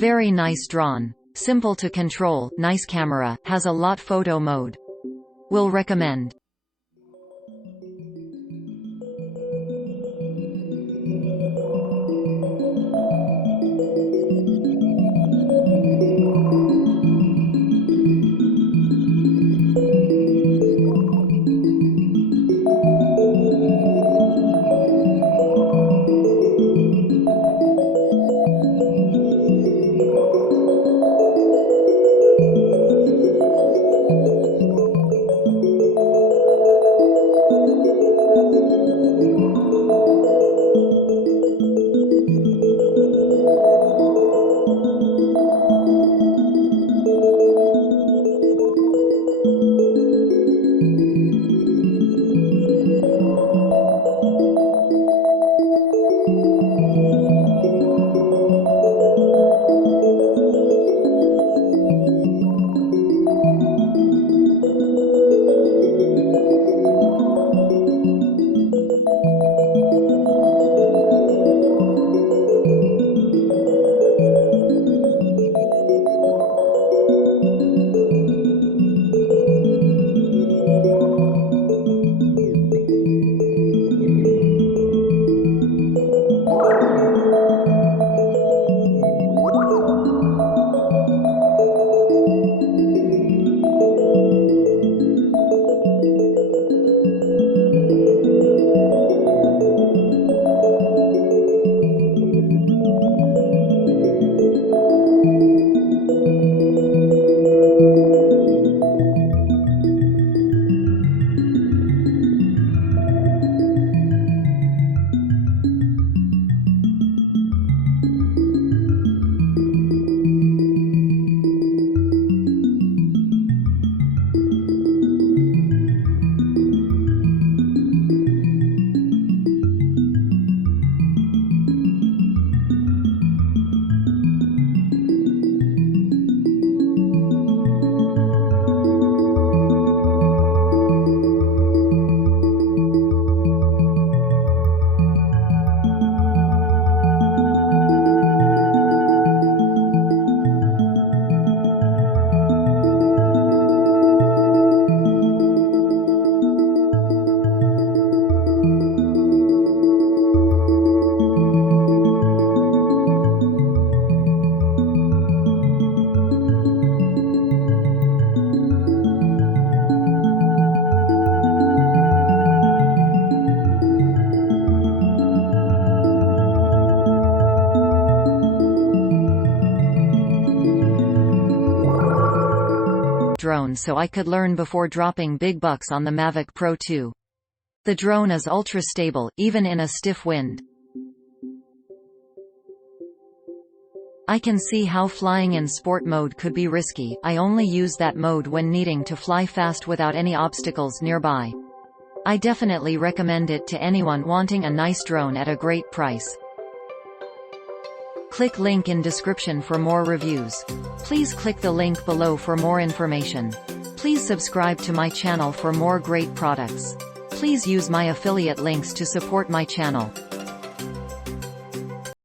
Very nice drone. Simple to control, nice camera, has a lot photo mode. Will recommend. Drone so I could learn before dropping big bucks on the Mavic Pro 2. The drone is ultra stable, even in a stiff wind. I can see how flying in sport mode could be risky. I only use that mode when needing to fly fast without any obstacles nearby. I definitely recommend it to anyone wanting a nice drone at a great price. Click link in description for more reviews. Please click the link below for more information. Please subscribe to my channel for more great products. Please use my affiliate links to support my channel.